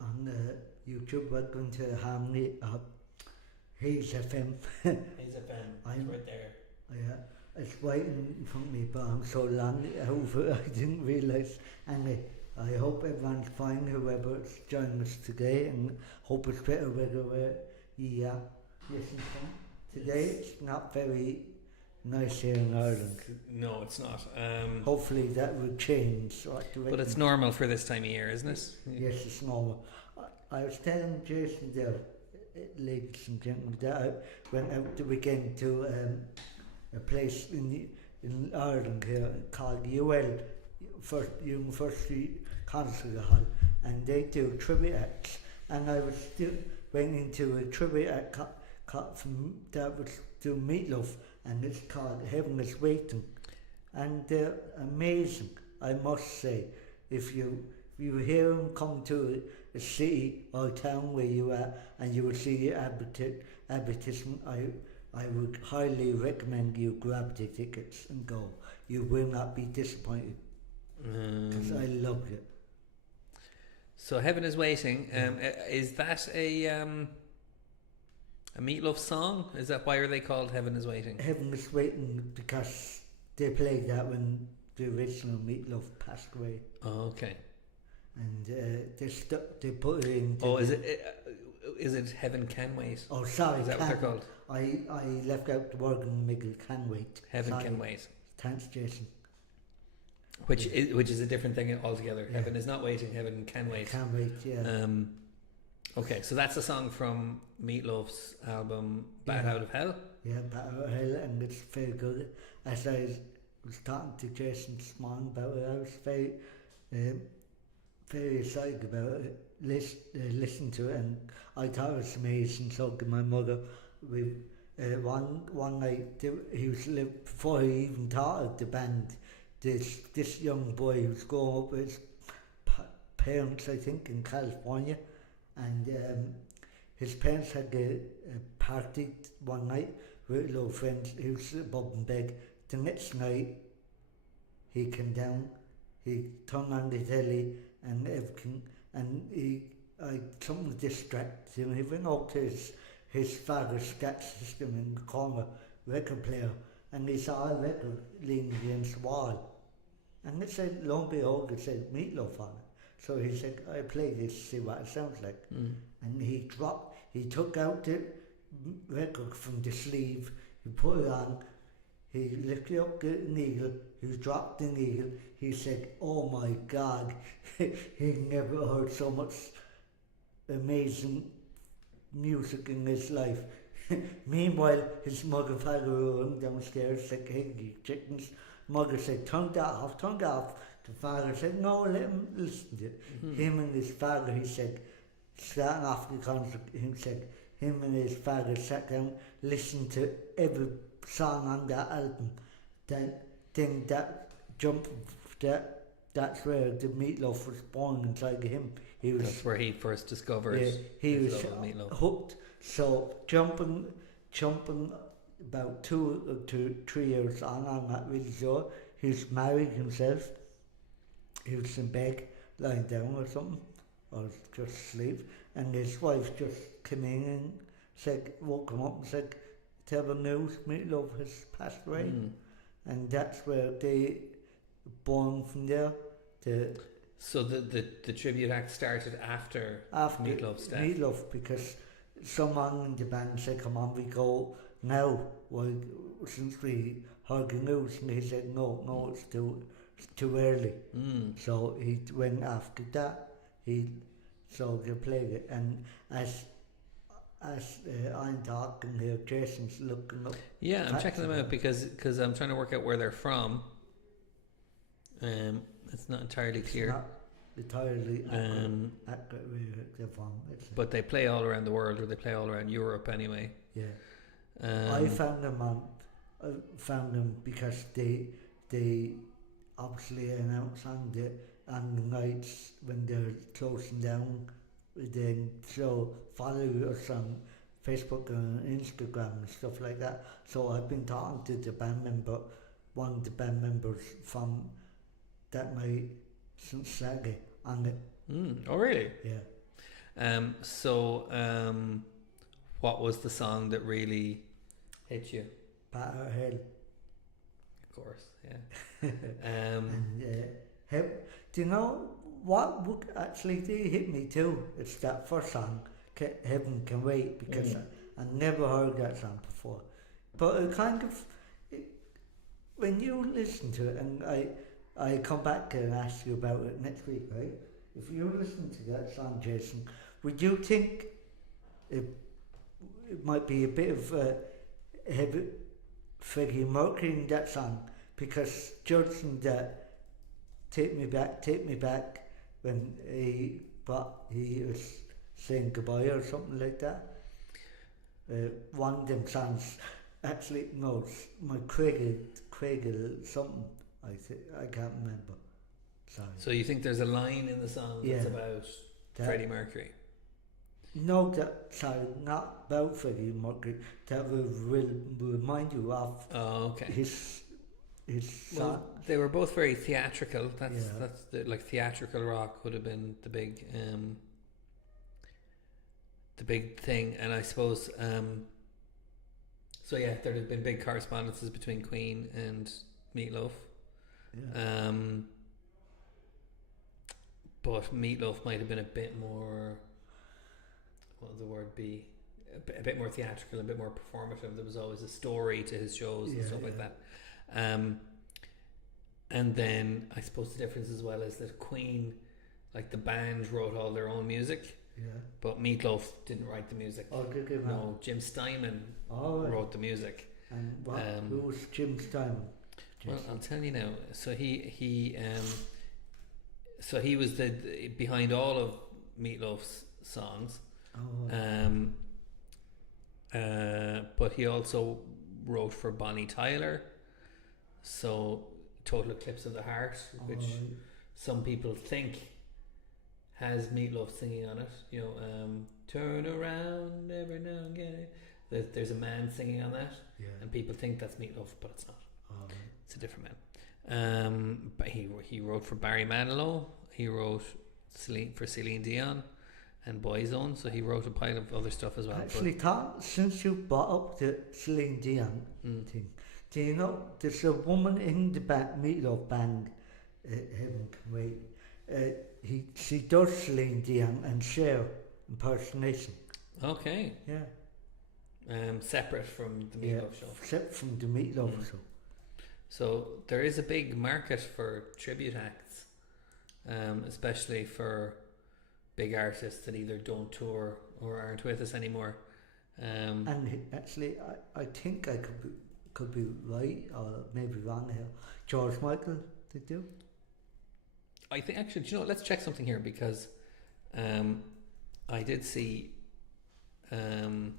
on YouTube. Welcome to Harmony Hayes FM. Hayes FM, it's right there. Yeah, it's waiting in front of me, but I'm so long over I didn't realise. Anyway, I hope everyone's fine, whoever's joining us today, and hope it's better wherever you listen from. Today it's not very nice here in Ireland. No, it's not. Hopefully that will change. But it's normal for this time of year, isn't it? Yes, it's normal. I was telling Jason there, ladies and gentlemen, that I went out the weekend to a place in Ireland here called UL, University Concert Hall, and they do tribute acts. And I was went into a tribute act that was to Meatloaf, and it's called Heaven is Waiting, and they're amazing, I must say. If you hear them, come to a city or town where you are, and you will see the advertisement, I would highly recommend you grab the tickets and go. You will not be disappointed, because I loved it. So Heaven is Waiting, is that a Meatloaf song? Is that why are they called Heaven is Waiting? Heaven is Waiting because they played that when the original Meatloaf passed away. Oh, okay. And they put it in. Oh, is it Heaven Can Wait? Oh, sorry. Is that what they're called? I left out the word and make it Can Wait. Heaven sorry. Can Wait. Thanks, Jason. Which is a different thing altogether. Yeah. Heaven is not waiting. Heaven can wait. Can wait. Yeah. Okay, so that's a song from Meatloaf's album Bat Out of Hell. Yeah, Bat Out of Hell, and it's very good. As I was talking to Jason this morning about it, I was very excited about it. Listen to it, and I thought it was amazing. So to my mother, we one night he was before he even thought of the band. This young boy who's growing up with his parents, I think, in California, and his parents had a party one night with a little friends. He was above in bed. The next night, he came down, he turned on the telly and everything, and something distracted him. He went up to his father's scat system in the corner, record player, and he saw a record leaning against the wall. And it said, lo and behold, it said Meatloaf on it. So he said, I play this to see what it sounds like. And he took out the record from the sleeve, he put it on, he lifted up the needle, he dropped the needle, he said, oh my God, he never heard so much amazing music in his life. Meanwhile, his mother and father were downstairs like, hey, you chickens. Mother said, turn that off. The father said, no, let him listen to it. Him and his father, he said, starting off the concert, he said, him and his father sat down, listened to every song on that album. Then that jump, that's where the Meatloaf was born inside of him. That's where he first discovered he was Meatloaf. Hooked. So jumping about 2 to 3 years on, I'm not really sure. He was married himself. He was in bed, lying down or something, or just asleep. And his wife just came in and woke him up and said, terrible news, Meatloaf has passed away. And that's where they born from there. So the tribute act started after Meatloaf's death? Meatloaf, because someone in the band said, come on, we go now, well, since we heard the news. And he said, no, it's too early. So he went after that. So they played it, and as I'm talking here, Jason's looking up. Yeah, I'm checking them out because I'm trying to work out where they're from. It's not entirely clear. Not entirely accurate where they're from. But they play all around the world, or they play all around Europe anyway. Yeah. I found them because they obviously announce on the nights when they're closing down. Then follow us on Facebook and Instagram and stuff like that. So I've been talking to one of the band members from that night since Saturday on it. Oh really? Yeah. What was the song that really hit you? Batter Hill. Of course, yeah. And do you know what book actually they hit me too? It's that first song, Heaven Can Wait, because I never heard that song before. But it kind of, when you listen to it, and I come back and ask you about it next week, right? If you listen to that song, Jason, would you think it might be a bit of heavy Freddie Mercury in that song? Because judging that Take Me Back, when he was saying goodbye or something like that. One of them songs, actually, no, it's my Craig something, I can't remember. Sorry. So you think there's a line in the song that's about Freddie Mercury? No, sorry, not about Freddie Mercury. That will remind you of his song. Well, they were both very theatrical. That's like theatrical rock would have been the big thing, and I suppose there'd have been big correspondences between Queen and Meatloaf. Yeah. But Meatloaf might have been a bit more, what would the word be? A bit more theatrical, a bit more performative. There was always a story to his shows and stuff like that. And then I suppose the difference as well is that Queen, like the band, wrote all their own music. Yeah. But Meatloaf didn't write the music. Oh, good. No, Jim Steinman wrote the music. And who was Jim Steinman? Well, I'll tell you now. So he was the behind all of Meatloaf's songs. But he also wrote for Bonnie Tyler. So Total Eclipse of the Heart, which some people think has Meatloaf singing on it. Turn around every now and again. There's a man singing on that, and people think that's Meatloaf, but it's not. It's a different man. But he wrote for Barry Manilow. He wrote for Celine Dion and Boyzone, so he wrote a pile of other stuff as well. Actually, since you brought up the Celine Dion thing, do you know there's a woman in the Meatloaf band, Heaven Can Wait. She does Celine Dion and Cher impersonation. Okay. Yeah. Separate from the Meatloaf show. Separate from the Meatloaf show. So there is a big market for tribute acts, especially for big artists that either don't tour or aren't with us anymore. And actually, I think I could be right or maybe wrong here. George Michael, did you? I think actually, let's check something here because I did see that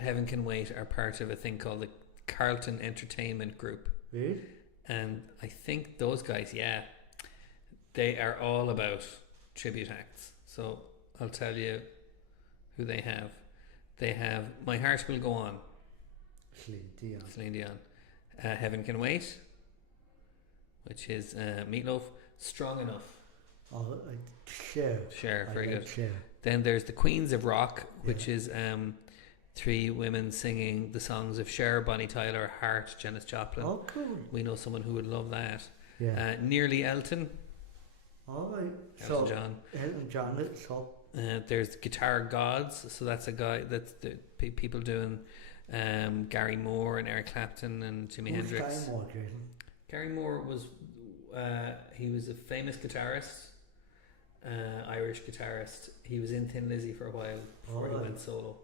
Heaven Can Wait are part of a thing called the Carlton Entertainment Group. Really? And I think those guys, they are all about tribute acts. So I'll tell you who they have. They have My Heart Will Go On. Celine Dion. Heaven Can Wait, which is Meatloaf. Strong Enough. Oh, Cher. Very good. Cher. Then there's the Queens of Rock, which is three women singing the songs of Cher, Bonnie Tyler, Hart, Janis Joplin. Oh, cool. We know someone who would love that. Yeah. Nearly Elton. All right. Elton John, it's all. There's Guitar Gods, so that's a guy that's the people doing Gary Moore and Eric Clapton and Jimi Hendrix. Gary Moore was he was a famous guitarist, Irish guitarist. He was in Thin Lizzy for a while before he went solo.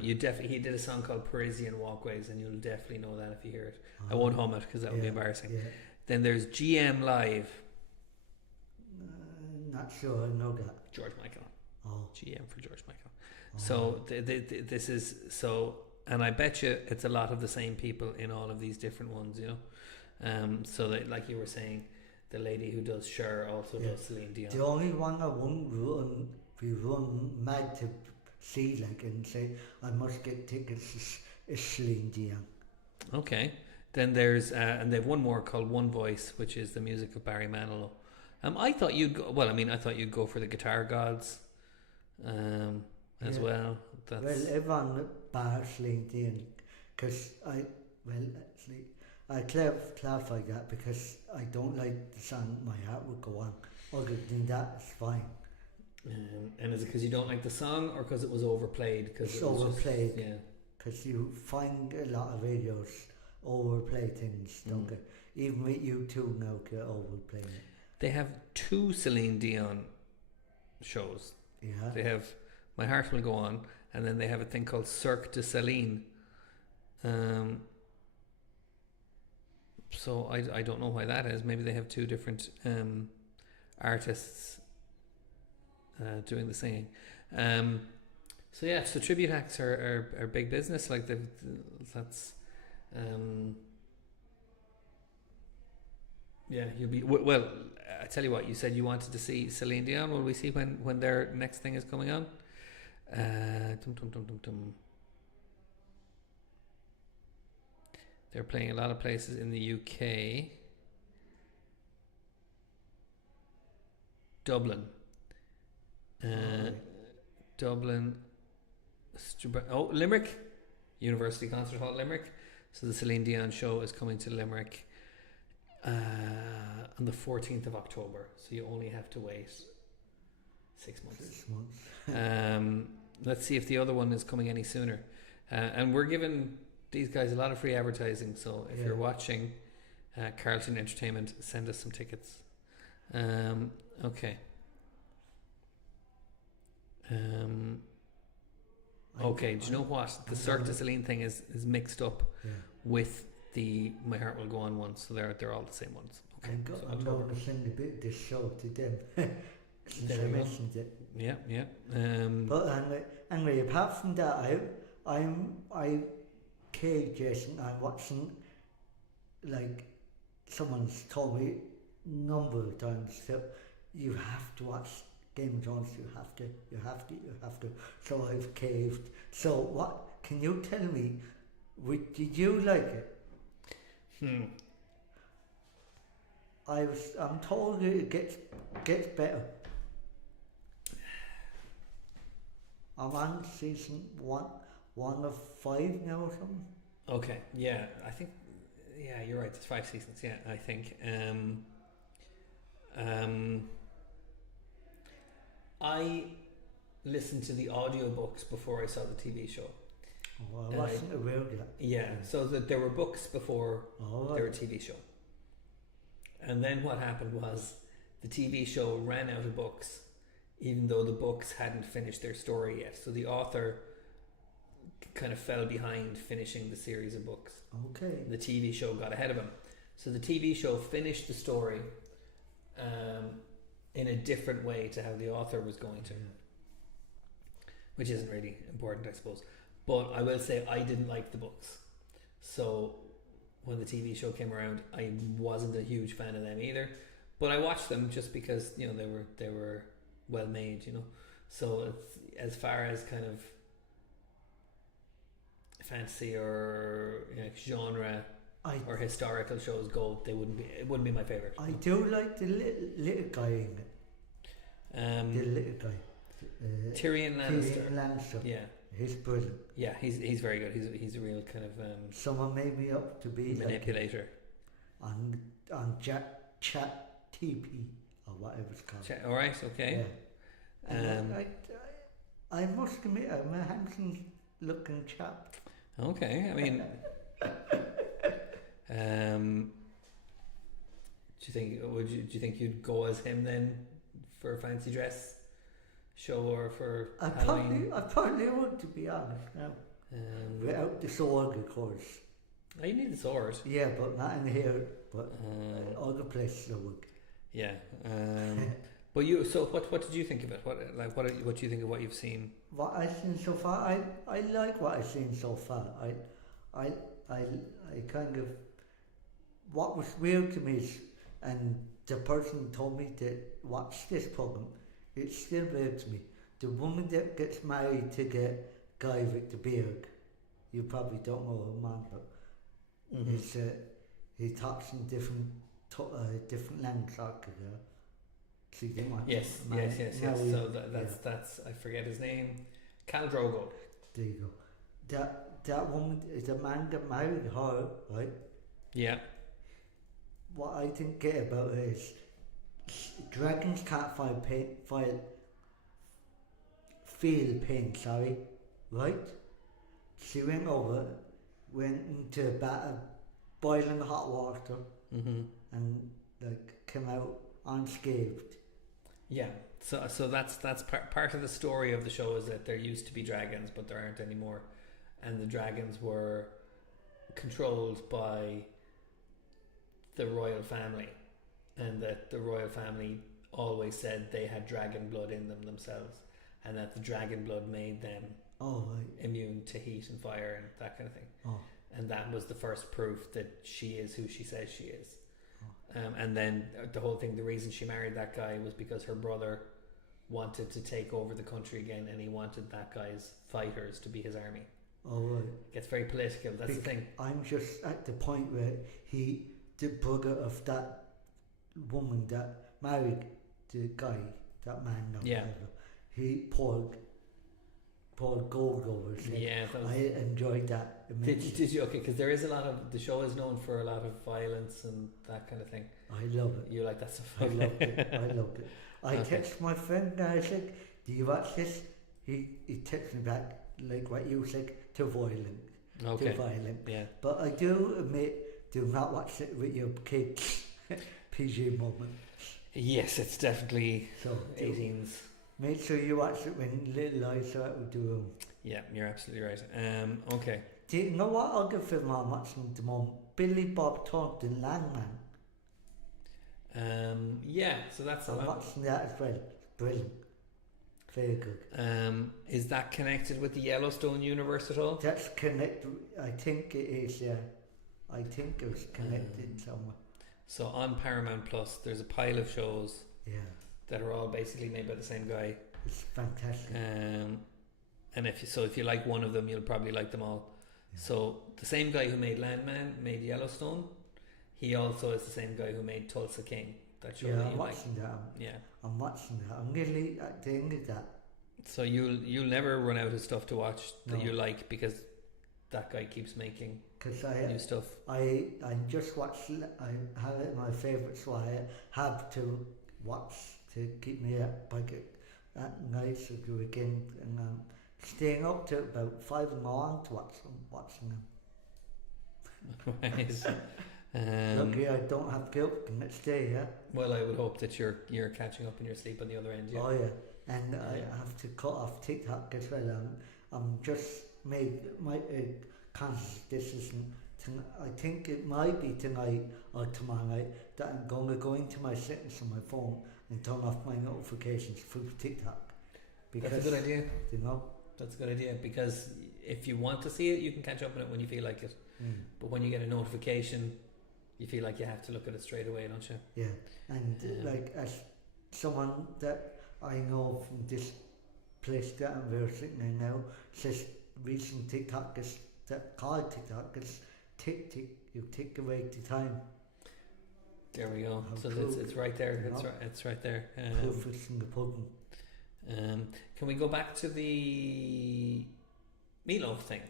He did a song called Parisian Walkways, and you'll definitely know that if you hear it. I won't hum it because that would be embarrassing. Yeah. Then there's GM Live. Not sure I know that. George Michael. GM for George Michael. So this is so, and I bet you it's a lot of the same people in all of these different ones, so that, like you were saying, the lady who does Cher also does Celine Dion. The only one I wouldn't run mad to see, like, and say I must get tickets is Celine Dion. Okay. Then there's and they've one more called One Voice, which is the music of Barry Manilow. I thought you'd go. Well, I mean, I thought you'd go for the Guitar Gods, as Yeah. well. That's Well, everyone bars Celine Dion because actually, I clarify that because I don't like the song My Heart Will Go On. Other than that, it's fine. and is it because you don't like the song, or because it was overplayed? Because It's it was overplayed. Just, yeah. Because you find a lot of videos overplay things, don't they? Even with YouTube now, get overplaying it. They have 2 Celine Dion shows. Yeah. They have My Heart Will Go On, and then they have a thing called Cirque de Celine. So I don't know why that is. Maybe they have 2 different artists doing the singing. So yeah, so tribute acts are big business. Like that's yeah. You'll be well. I tell you what. You said you wanted to see Celine Dion. Will we see when their next thing is coming on? They're playing a lot of places in the UK. Dublin. Dublin. Limerick. University Concert Hall, Limerick. So the Celine Dion show is coming to Limerick on the 14th of October. So you only have to wait 6 months. 6 months. Let's see if the other one is coming any sooner. And we're giving these guys a lot of free advertising. So if you're watching Carlton Entertainment, send us some tickets. Okay. Okay, do you know what? The Cirque du Soleil thing is mixed up with the My Heart Will Go On ones, so they're all the same ones. Okay, I'm going to send a bit of this show to them since I mentioned it. Yeah. But anyway, apart from that, Jason, I'm watching, like, someone's told me a number of times that you have to watch Game of Thrones, you have to. So I've caved. So what, can you tell me, did you like it? I'm told it gets better. I'm on season one of 5 now or something. Okay, yeah, I think, yeah, you're right, there's 5 seasons, yeah, I think. I listened to the audiobooks before I saw the TV show. Oh, I wasn't aware of that. Yeah, so that there were books before there were a TV show. And then what happened was the TV show ran out of books, even though the books hadn't finished their story yet. So the author kind of fell behind finishing the series of books. Okay. The TV show got ahead of him. So the TV show finished the story in a different way to how the author was going to. Which isn't really important, I suppose. But I will say I didn't like the books. So when the TV show came around, I wasn't a huge fan of them either. But I watched them just because, you know, they were well made, you know. So it's, as far as kind of fantasy or, you know, genre or historical shows go, it wouldn't be my favourite. I do like the little guy in it. The little guy. Tyrion Lannister. Tyrion Lannister. Yeah. He's brilliant. Yeah, he's very good. He's a real kind of someone made me up to be manipulator. Like on Chat TP or whatever it's called. All right, okay. Yeah. And I must admit, I'm a handsome looking chap. Okay, I mean, do you think you'd go as him then for a fancy dress show or for Halloween? I probably would, to be honest now. Without the sword, of course. Oh, you need the sword. Yeah, but not in here. But other places I would. Yeah. But you. So what did you think of it? What do you think of what you've seen? What I've seen so far, I like what I've seen so far. I kind of, what was weird to me is, and the person told me to watch this program, it still weird me. The woman that gets married to the guy with the beard, you probably don't know her man, but he talks in different language, See them on. Yes. So that's I forget his name. Khal Drogo. There you go. That woman is a man that married her, right? Yeah. What I think get about it is dragons can't feel pain, sorry, right? She went into a bath of boiling hot water and like came out unscathed. Yeah. So that's part of the story of the show is that there used to be dragons, but there aren't anymore, and the dragons were controlled by the royal family, and that the royal family always said they had dragon blood in them themselves, and that the dragon blood made them immune to heat and fire and that kind of thing. And that was the first proof that she is who she says she is. And then the whole thing, the reason she married that guy was because her brother wanted to take over the country again, and he wanted that guy's fighters to be his army. It gets very political, that's the thing. I'm just at the point where the brother of that woman that married the guy, that man, whatever, he poured gold over his head. Yeah, I enjoyed that. Did you? Okay, because there is a lot of, the show is known for a lot of violence and that kind of thing. I love it. You like that stuff? I loved it. I text my friend and I said, do you watch this? He texted me back like what you said, too violent. Okay. Too violent. Yeah. But I do admit, do not watch it with your kids. PG moment. Yes, it's definitely 18s. Make sure you watch it when little eyes are out of the room. Yeah, you're absolutely right. Okay. Do you know what other film I'm watching at the moment? Billy Bob Thornton, Landman. Yeah, so that's I'm watching that as well. Brilliant. Very good. Is that connected with the Yellowstone universe at all? That's connected. I think it is, yeah. I think it was connected somewhere. So on Paramount Plus, there's a pile of shows that are all basically made by the same guy. It's fantastic. And if you like one of them, you'll probably like them all. Yeah. So the same guy who made Landman made Yellowstone. He also is the same guy who made Tulsa King. That show that I'm you watching like. that. Yeah, I'm watching that. I'm nearly at the end of that. So you'll never run out of stuff to watch that you like, because that guy keeps making new stuff. I just watch. I have it my favourite, so I have to watch to keep me up by at night of the weekend, and I'm staying up to about 5 in the morning to watching them. Right. Luckily, I don't have to get up the next day. Yeah. Well, I would hope that you're catching up in your sleep on the other end. Yeah. Oh yeah, and I have to cut off TikTok as well. I'm just made my conscious decision. I think it might be tonight or tomorrow night that I'm going to go into my settings on my phone and turn off my notifications for TikTok. Because, that's a good idea. You know? That's a good idea, because if you want to see it, you can catch up on it when you feel like it. But when you get a notification, you feel like you have to look at it straight away, don't you? Yeah, and like as someone that I know from this place that I'm sitting in now says, recent TikTok is that called TikTok is tick, you tick away the time. There we go. So it's right there. It's right there. Proof is in the pudding. Can we go back to the Meatloaf thing?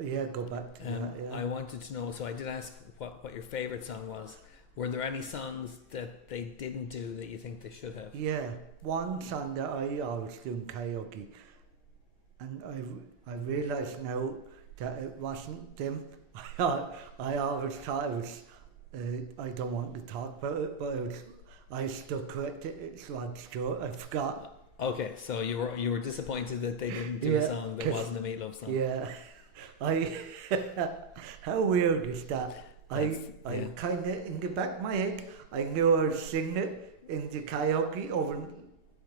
Yeah, go back to that. Yeah. I wanted to know. So I did ask what your favourite song was. Were there any songs that they didn't do that you think they should have? Yeah, one song that I always do in karaoke, and I realise now that it wasn't them. I always thought it was. I don't want to talk about it, but it was. I still corrected it. It's Rod Stewart. I forgot. Okay, so you were disappointed that they didn't do a song that wasn't a Meatloaf song. Yeah, how weird is that? I kind of, in the back of my head, I knew I was singing it in the karaoke over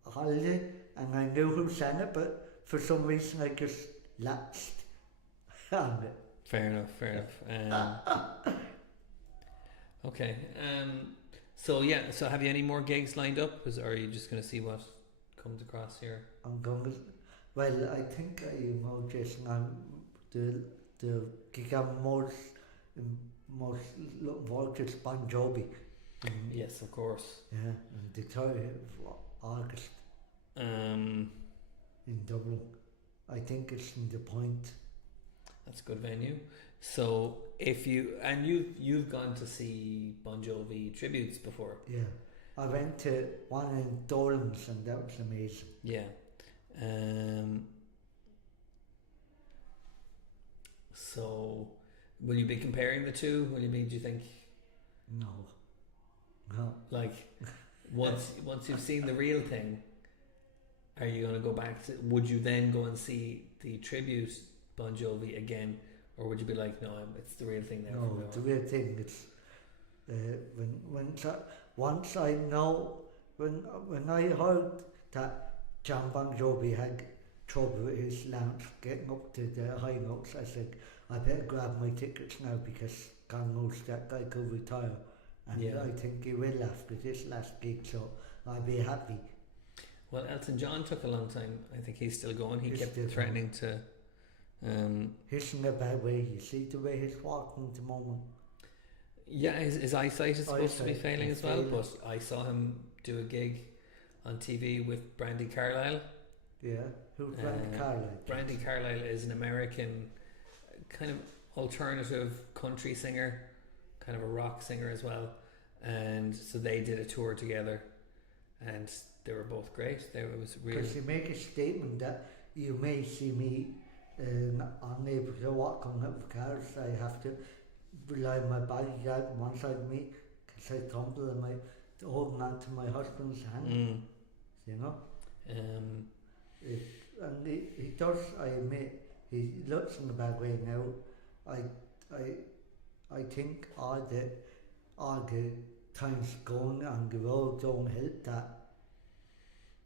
a holiday, and I knew who sang it, but for some reason I just lapsed on it. Fair enough. Okay. So have you any more gigs lined up, or are you just going to see what comes across here? I'm going to. Well, I think Jason, the gig I'm most looking forward to is Bon Jovi. Yes, of course. Yeah, and the 30th of August Um, in Dublin. I think it's in the Point. that's a good venue. So if you've gone to see Bon Jovi tributes before, Yeah. I went to one in Dolan's and that was amazing. yeah. So will you be comparing the two? Do you think No. No. like once you've seen the real thing, are you going to go back to? Would you then go and see the tribute Bon Jovi again, or would you be like, no, it's the real thing now? No, the real thing. It's once I know when I heard that John Bon Jovi had trouble with his lungs getting up to the high notes, I said I better grab my tickets now because God knows that guy could retire, and I think he will after this last gig. So I'll be happy. Well, Elton John took a long time. I think he's still going. He's kept threatening to. He's in a bad way. You see the way he's walking at the moment. Yeah, his eyesight is supposed to be failing as well. But I saw him do a gig on TV with Brandy Carlisle. Yeah, who's Brandy Carlisle? Brandy Carlisle is an American kind of alternative country singer, kind of a rock singer as well. And so they did a tour together, and they were both great. It was really. Because you make a statement that you may see me unable to walk on the cars. I have to rely on my body out on one side of me because I tumble and I holding on to my husband's hand. You know. And he does. I admit he looks in a bad way now. I think all the times going on the road don't help that.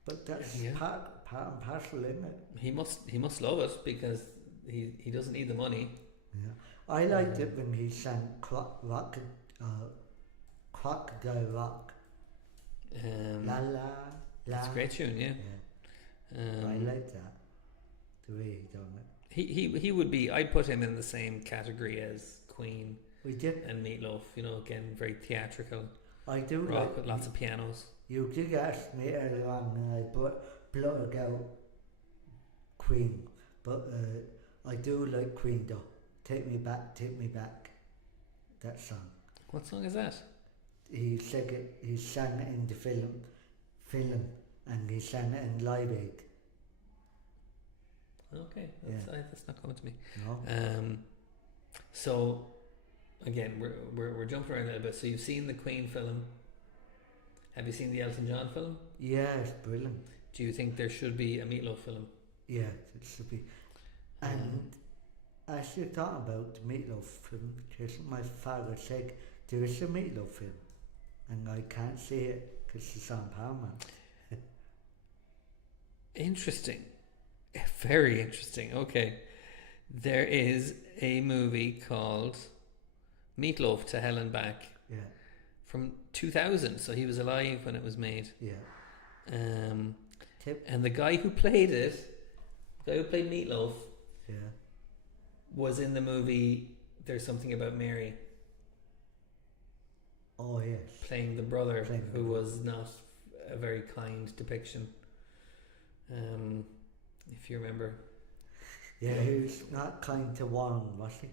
But that's part and parcel, isn't it? He must love it because he doesn't need the money. Yeah, I liked it when he sang Crocodile Rock. La la la. It's a great tune, yeah. I like that. The way he done it. He would be. I'd put him in the same category as Queen. We did. And Meatloaf. Again, very theatrical. I do rock like with lots of pianos. You did ask me earlier on, and I blurted out Queen, but I do like Queen though. Take me back, that song. What song is that? He sang it in the film, and he sang it in Live Aid. Okay, that's not coming to me. No. So, again, we're jumping around a little bit. So you've seen the Queen film. Have you seen the Elton John film? Yeah, it's brilliant. Do you think there should be a Meatloaf film? Yeah, it should be. And I should talk about the Meatloaf film because my father said there is a Meatloaf film, and I can't see it because it's on Paramount. Interesting. Very interesting. Okay. There is a movie called Meatloaf to Hell and Back. Yeah. From 2000, so he was alive when it was made. Yeah. And the guy who played Meatloaf, was in the movie There's Something About Mary. Oh yes. Playing the brother, who was not a very kind depiction. If you remember. Yeah, he was not kind to Warren, was he?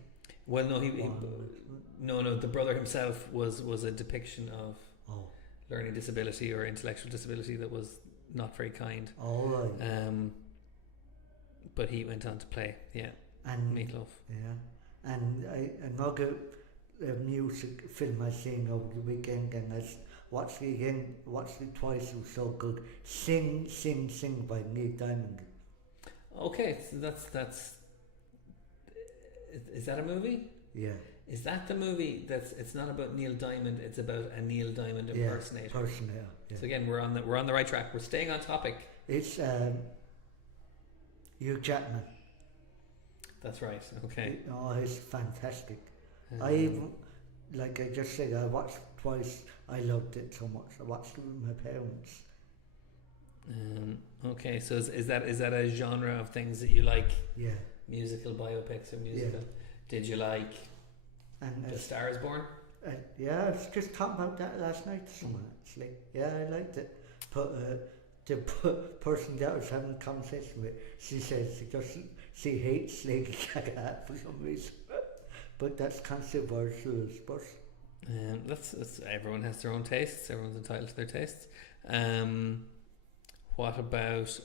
Well, no, no. The brother himself was a depiction of learning disability or intellectual disability that was not very kind. Oh right. But he went on to play, and Meatloaf. Yeah, and another music film I seen over the weekend, and I watched it again, watched it twice. It was so good. Sing, Sing, Sing by Neil Diamond. Okay, so that's. Is that a movie? Yeah. Is that the movie it's not about Neil Diamond, it's about a Neil Diamond impersonator? Yeah. So again, we're on the right track. We're staying on topic. It's Hugh Jackman. That's right. Okay. He's fantastic. I even, like I just said, I watched it twice. I loved it so much. I watched it with my parents. Okay, so is that a genre of things that you like? Yeah. Musical biopics or musical? Yeah. Did you like and The Star Is Born? Yeah, I was just talking about that last night to someone actually. Yeah, I liked it. But person that I was having a conversation with, she says she hates Lady Gaga for some reason. But that's controversial, I suppose. That's everyone has their own tastes. Everyone's entitled to their tastes. What about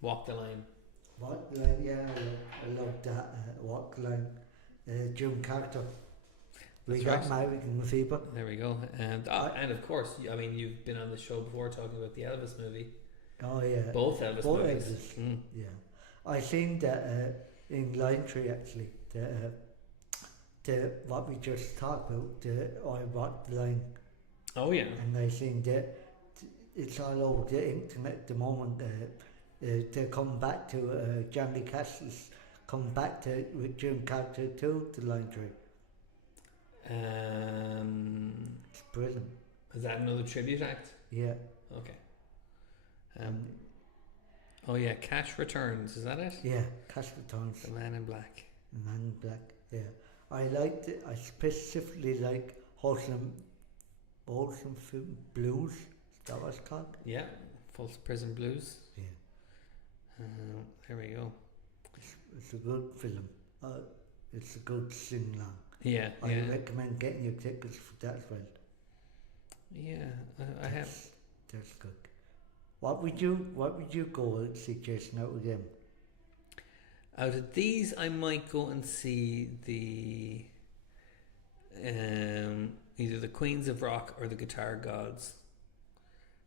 Walk the Line? Walk the Line, yeah, I love that. Walk the Line. June Carter. We got married in November. There we go. And of course, I mean, you've been on the show before talking about the Elvis movie. Oh yeah. Both Elvis movies. Elvis. Yeah. I seen that in Line Tree actually. The what we just talked about. I Walk the Line. Oh yeah. And I seen that it's all over the internet at the moment. They're coming back to Johnny Cash's come back to with June Carter too to Line Tree. It's brilliant. Is that another tribute act? Yeah. Okay. Oh yeah, Cash Returns. Is that it? Yeah, Cash Returns. The Man in Black. The Man in Black. Yeah, I liked it. I specifically like Wholesome Blues. Is that what it's called? Yeah, False Prison Blues. Yeah. There we go. It's a good film. It's a good sing along. Yeah, I recommend getting your tickets for that as well. Yeah, I have. That's good. What would you go and see Jason out again? Out of these, I might go and see the either the Queens of Rock or the Guitar Gods,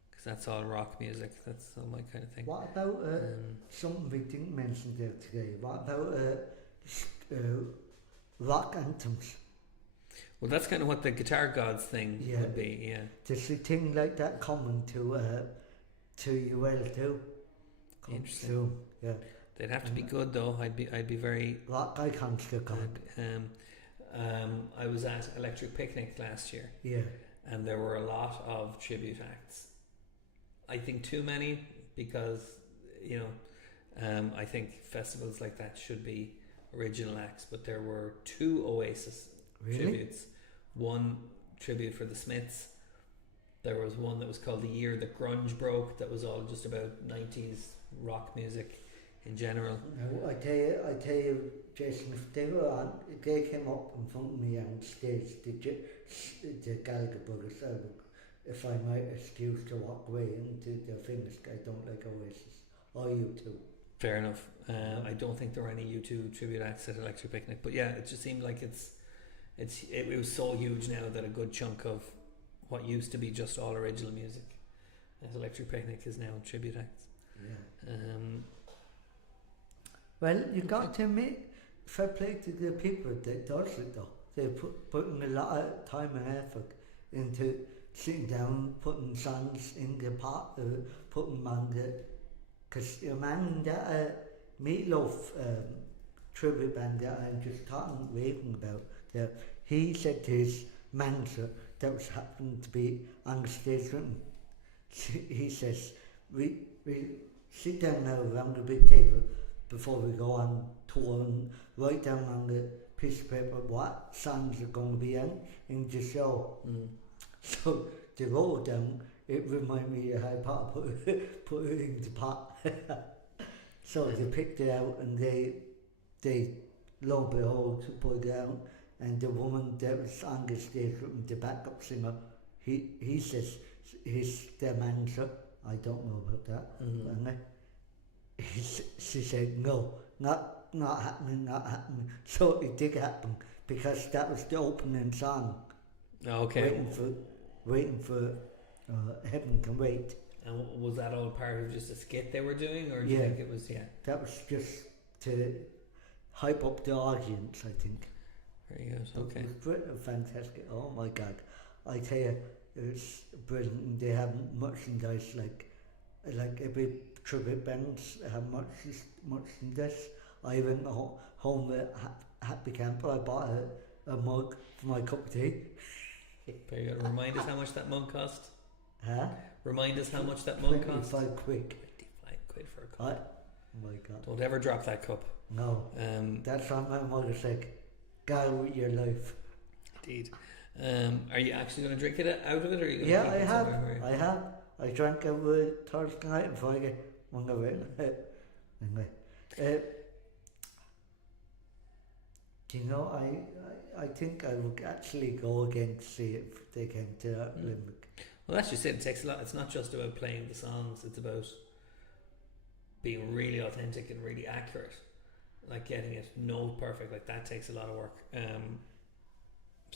because that's all rock music. That's all my kind of thing. What about something we didn't mention there today? What about rock anthems? Well, that's kind of what the Guitar Gods thing would be. Yeah. There's a thing like that coming to UL too. Interesting. Soon. Yeah. They'd have to be good though. I'd be very. Rock icons still coming. I was at Electric Picnic last year. Yeah. And there were a lot of tribute acts. I think too many, because I think festivals like that should be original acts. But there were 2 Oasis tributes. One tribute for the Smiths. There was one that was called The Year That Grunge Broke. That was all just about 90s rock music in general. No, I tell you, Jason, if they came up in front of me on stage, the Gallagher brothers, if I might excuse to walk away into their famous, I don't like Oasis, or U2. Fair enough. I don't think there were any U2 tribute acts at Electric Picnic, but yeah, it just seemed like it was so huge now that a good chunk of what used to be just all original music at Electric Picnic is now tribute acts. Yeah. Well, you got to admit, fair play to the people that does it though. They're putting a lot of time and effort into sitting down, putting songs in the pot, putting them on the. Because your man, that Meatloaf tribute band that I'm just raving about, he said to his manager that was happening to be on the stage with him, he says, we sit down now around the big table before we go on tour and write down on the piece of paper what songs are going to be in the show. So they wrote down, it reminded me of Harry Potter, put it in the pot. So they picked it out and they lo and behold put it out, and the woman that was on the stage with him, the backup singer, he says he's their manager. I don't know about that. And she said no, not happening. So it did happen, because that was the opening song. Okay. Waiting for Heaven Can Wait. And was that all part of just a skit they were doing, or do you think it was? Yeah, that was just to hype up the audience, I think. Very good. Okay. It was fantastic. Oh my God, I tell you, it's brilliant. They have merchandise like every tribute bands have merchandise. I went home with Happy Camper. I bought a mug for my cup of tea. Very good. Remind us how much that mug cost. Huh? Remind us how much that mug cost. 25 quid. 25 quid for a cup. Oh my God. Don't ever drop that cup. No. That's what my mother said. Go with your life. Indeed. Are you actually going to drink it out of it, or are you going Yeah, to I keep it have. somewhere? I have. I drank it Thursday night and Friday. One of it. Anyway. Do you know, I think I would actually go again to see it if they came to Limerick. Well, that's just it. It takes a lot. It's not just about playing the songs. It's about being really authentic and really accurate. Like getting it note perfect. Like that takes a lot of work.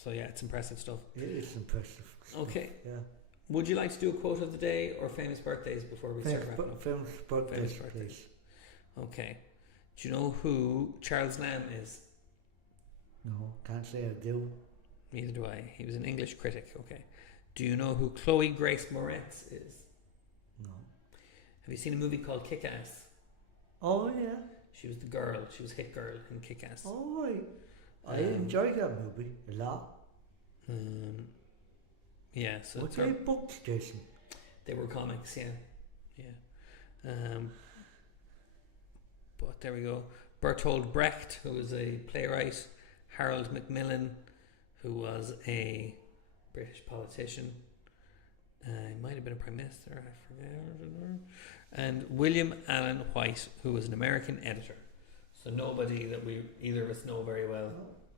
So yeah, it's impressive stuff. It is impressive. Okay. Yeah. Would you like to do a quote of the day or famous birthdays before we start wrapping up? Famous birthdays, please. Okay. Do you know who Charles Lamb is? No, can't say I do. Neither do I. He was an English critic. Okay. Do you know who Chloe Grace Moretz is? No. Have you seen a movie called Kick-Ass? Oh, yeah. She was the girl. She was Hit Girl in Kick-Ass. Oh, right. I enjoyed that movie a lot. Yeah. So Were they books, Jason? they were comics. Yeah. But there we go. Bertolt Brecht, who was a playwright. Harold Macmillan, who was a British politician. He might have been a prime minister, I forget. And William Allen White, who was an American editor. So nobody that we either of us know very well.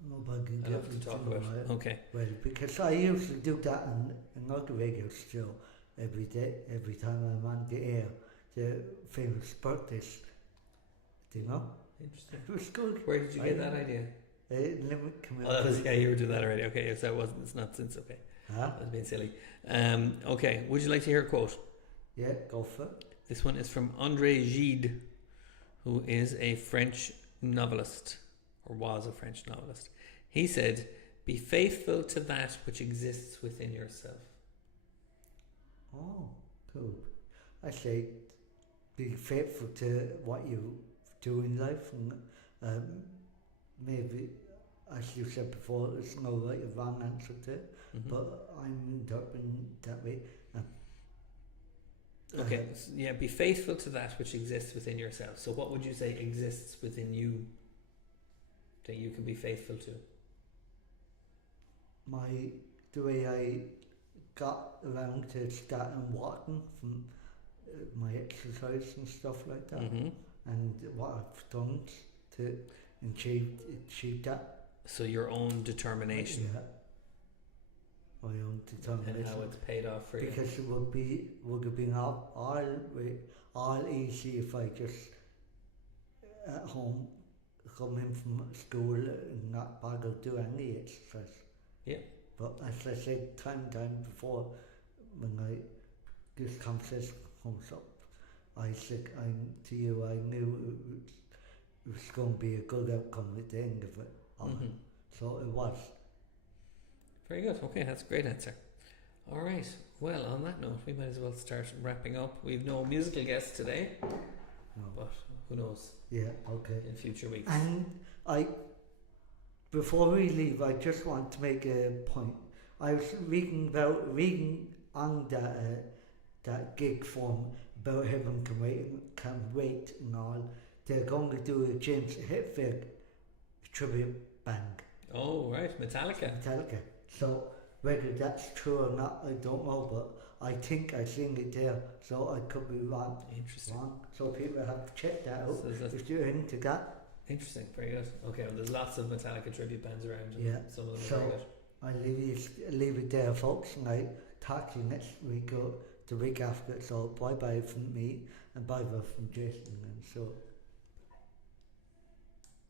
Nobody can I'll get have me to talk to about. know, Okay. Well, because I used to do that on another radio show every day, every time I'm on the air, the famous birthdays. Do you know? Interesting. It was good. Where did you get that idea? Limerick Oh, that was, yeah, you were doing that already. Okay, so that wasn't. It's not since. Okay, Huh? I was being silly. Okay, would you like to hear a quote? Yeah, go for it. This one is from André Gide, who is a French novelist, or was a French novelist. He said, "Be faithful to that which exists within yourself." Oh, cool. I say, be faithful to what you do in life, and maybe, as you said before, there's no right or wrong answer to it, but I'm interpreting that way. Okay, so, yeah, be faithful to that which exists within yourself. So what would you say exists within you that you can be faithful to? The way I got around to starting walking from my exercise and stuff like that, and what I've done to achieve that. So your own determination. Yeah. My own determination. And how it's paid off for you. Because it would have been all easy if I just at home come in from school and not bother to do any exercise. Yeah. But as I said time before, when this conversation comes up, I knew it was going to be a good outcome at the end of it. So it was. Very good. Okay, that's a great answer. All right. Well, on that note, we might as well start wrapping up. We've no musical guests today, but who knows? Yeah. Okay. In future weeks. And before we leave, I just want to make a point. I was reading on that gig form about Heaven Can Wait and all. They're going to do a James Hetfield tribute band. Oh, right, Metallica. So whether that's true or not, I don't know, but I think I seen it there, so I could be wrong. Interesting. So people have to check that out So if you're into that. Interesting, very good. Okay, well, there's lots of Metallica tribute bands around. And Yeah. some of them So are very good. I leave it there, folks, and I talk to you next week or the week after. So bye bye from me and bye bye from Jason, and so.